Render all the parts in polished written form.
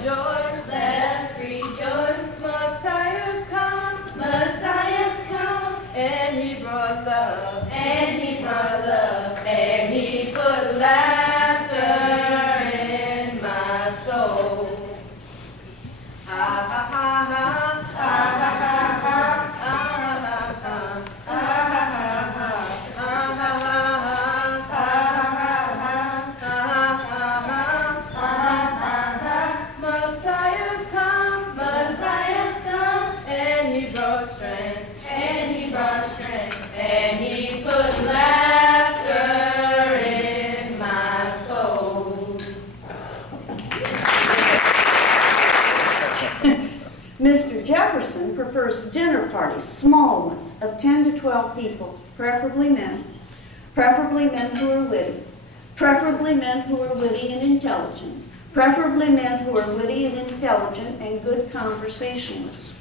rejoice. Let's rejoice. Messiah's come. Messiah's come. And he brought love. And he brought love. And he put laughter in my soul. Ha ha ha ha. Ha ha ha ha. Ha ha ha ha. Ha ha ha ha. Ha ha ha ha. Ha ha ha ha. Messiah's come. Messiah's come. And he brought strength. And he brought strength. And he put laughter in my soul. Mr. Jefferson prefers dinner parties, small ones, of 10 to 12 people, preferably men who are witty, preferably men who are witty and intelligent, preferably men who are witty and intelligent and good conversationalists.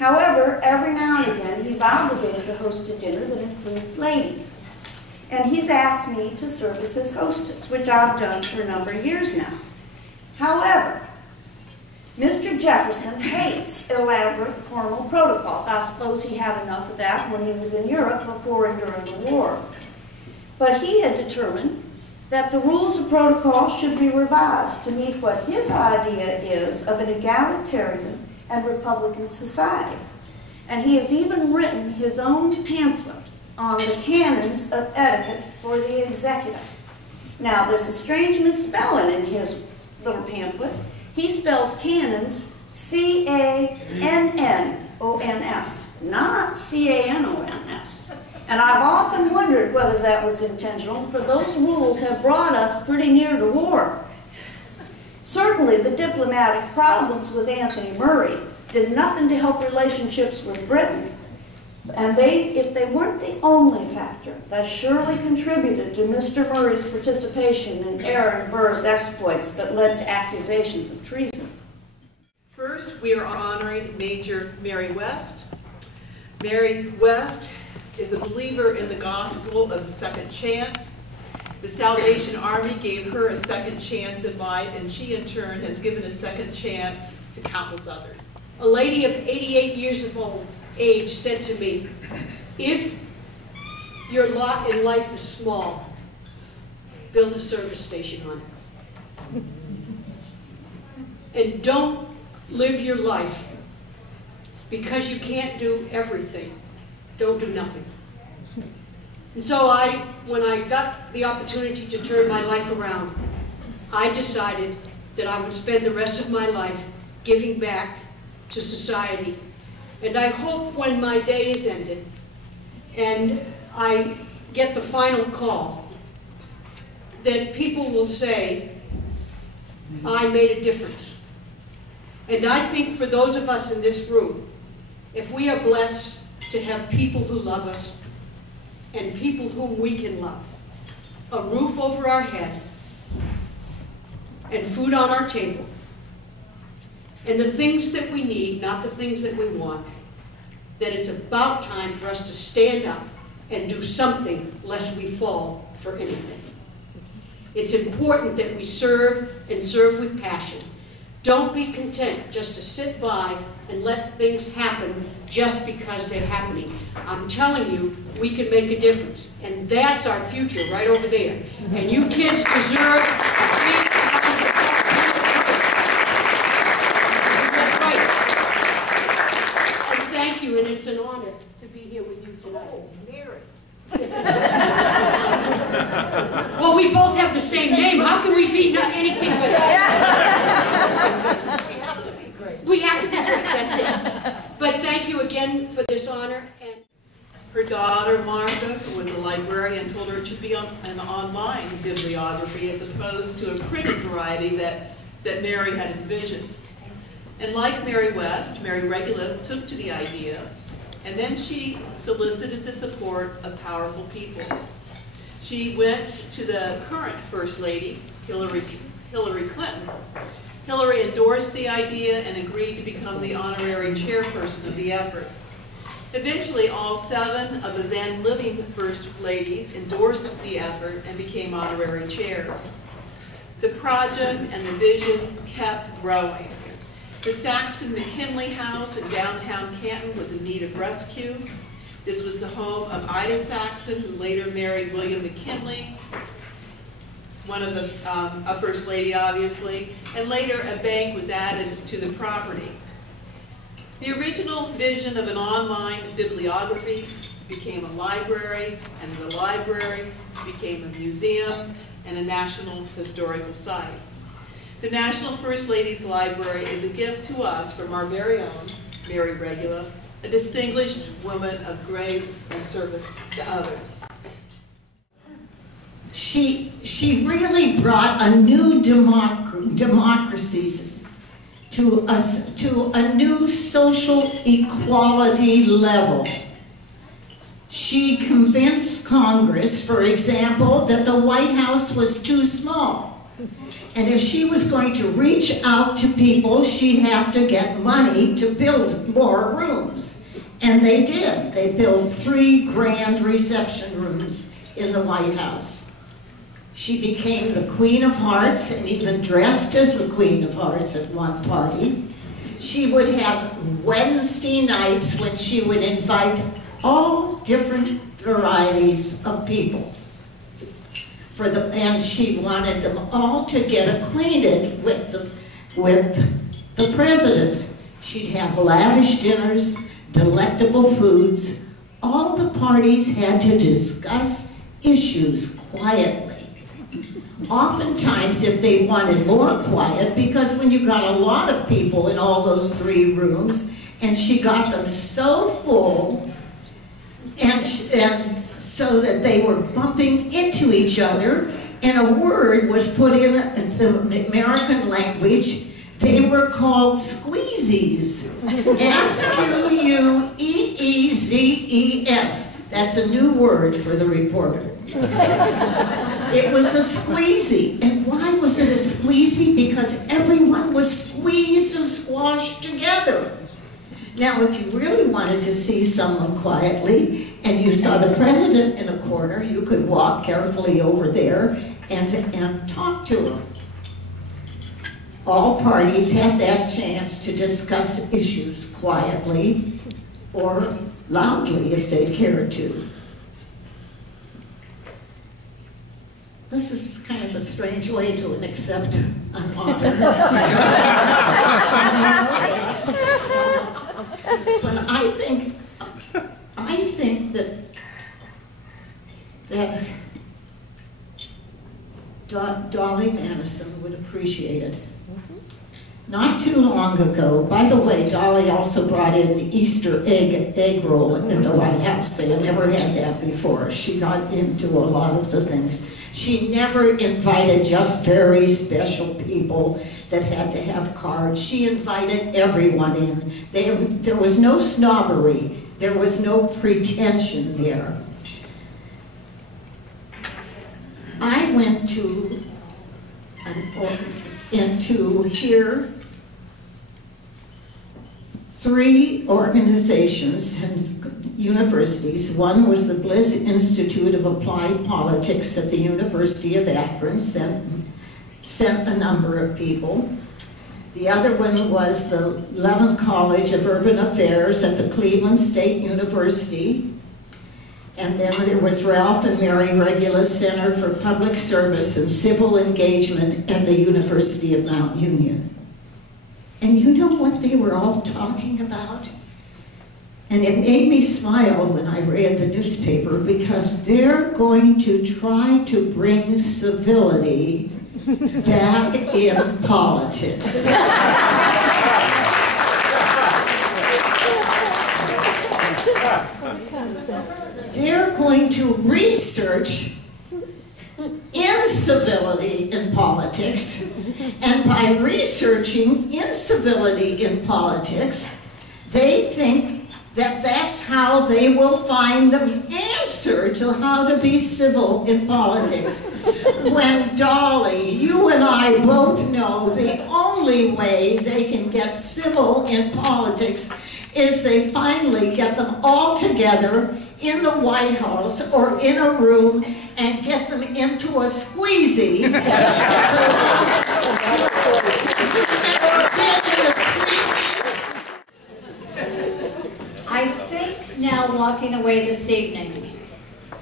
However, every now and again, he's obligated to host a dinner that includes ladies. And he's asked me to serve as his hostess, which I've done for a number of years now. However, Mr. Jefferson hates elaborate formal protocols. I suppose he had enough of that when he was in Europe before and during the war. But he had determined that the rules of protocol should be revised to meet what his idea is of an egalitarian and republican society. And he has even written his own pamphlet on the canons of etiquette for the executive. Now, there's a strange misspelling in his little pamphlet. He spells canons C-A-N-N-O-N-S, not C-A-N-O-N-S. And I've often wondered whether that was intentional, for those rules have brought us pretty near to war. Certainly, the diplomatic problems with Anthony Murray did nothing to help relationships with Britain. And if they weren't the only factor that surely contributed to Mr. Murray's participation in Aaron Burr's exploits that led to accusations of treason. First, we are honoring Major Mary West. Mary West is a believer in the gospel of a second chance. The Salvation Army gave her a second chance in life, and she in turn has given a second chance to countless others. A lady of 88 years of age said to me, if your lot in life is small, build a service station on it. And don't live your life because you can't do everything. Don't do nothing. And so when I got the opportunity to turn my life around, I decided that I would spend the rest of my life giving back to society. And I hope when my day is ended and I get the final call, that people will say, I made a difference. And I think for those of us in this room, if we are blessed to have people who love us and people whom we can love, a roof over our head and food on our table, and the things that we need, not the things that we want, that it's about time for us to stand up and do something lest we fall for anything. It's important that we serve and serve with passion. Don't be content just to sit by and let things happen just because they're happening. I'm telling you, we can make a difference. And that's our future right over there. And you kids deserve a big thank you, and it's an honor to be here with you tonight. Oh, Mary. Well, we both have the same name. How can we be anything with it? We have to be great. We have to be great, that's it. But thank you again for this honor. And Her daughter, Margo, who was a librarian, told her it should be an online bibliography as opposed to a printed variety that Mary had envisioned. And like Mary West, Mary Regula took to the idea, and then she solicited the support of powerful people. She went to the current First Lady, Hillary Clinton. Hillary endorsed the idea and agreed to become the honorary chairperson of the effort. Eventually, all 7 of the then living First Ladies endorsed the effort and became honorary chairs. the project and the vision kept growing. The Saxton McKinley House in downtown Canton was in need of rescue. This was the home of Ida Saxton, who later married William McKinley, one of the, a first lady obviously, and later a bank was added to the property. The original vision of an online bibliography became a library, and the library became a museum and a national historical site. The National First Ladies Library is a gift to us from our very own Mary Regula, a distinguished woman of grace and service to others. She really brought a new democracy to us, to a new social equality level. She convinced Congress, for example, that the White House was too small. And if she was going to reach out to people, she'd have to get money to build more rooms. And they did. They built 3 grand reception rooms in the White House. She became the Queen of Hearts and even dressed as the Queen of Hearts at one party. She would have Wednesday nights when she would invite all different varieties of people. And she wanted them all to get acquainted with the president. She'd have lavish dinners, delectable foods. All the parties had to discuss issues quietly. Oftentimes, if they wanted more quiet, because when you got a lot of people in all those 3 rooms, and she got them so full, and so that they were bumping into each other, and a word was put in the American language. They were called squeezies. S-Q-U-E-E-Z-E-S. That's a new word for the reporter. It was a squeezy. And why was it a squeezy? Because everyone was squeezed and squashed together. Now, if you really wanted to see someone quietly, and you saw the president in a corner, you could walk carefully over there and talk to him. All parties had that chance to discuss issues quietly or loudly if they cared to. This is kind of a strange way to accept an honor. But I think that Dolley Madison would appreciate it. Not too long ago, by the way, Dolley also brought in the Easter egg roll at the White House. They had never had that before. She got into a lot of the things. She never invited just very special people that had to have cards. She invited everyone in. There was no snobbery. There was no pretension there. I went to hear 3 organizations and universities. One was the Bliss Institute of Applied Politics at the University of Akron, sent a number of people. The other one was the Levin College of Urban Affairs at the Cleveland State University. And then there was Ralph and Mary Regula Center for Public Service and Civil Engagement at the University of Mount Union. And you know what they were all talking about? And it made me smile when I read the newspaper, because they're going to try to bring civility back in politics. They're going to research incivility in politics, and by researching incivility in politics, they think that that's how they will find the answer to how to be civil in politics. When, Dolley, you and I both know the only way they can get civil in politics is they finally get them all together in the White House or in a room and get them into a squeezy. I think now, walking away this evening,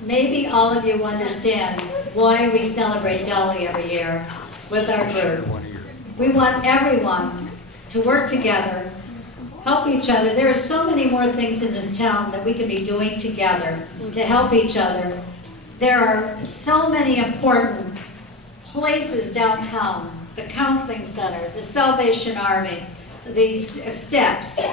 maybe all of you understand why we celebrate Dolley every year with our group. We want everyone to work together, help each other. There are so many more things in this town that we can be doing together to help each other. There are so many important places downtown, the counseling center, the Salvation Army, these steps.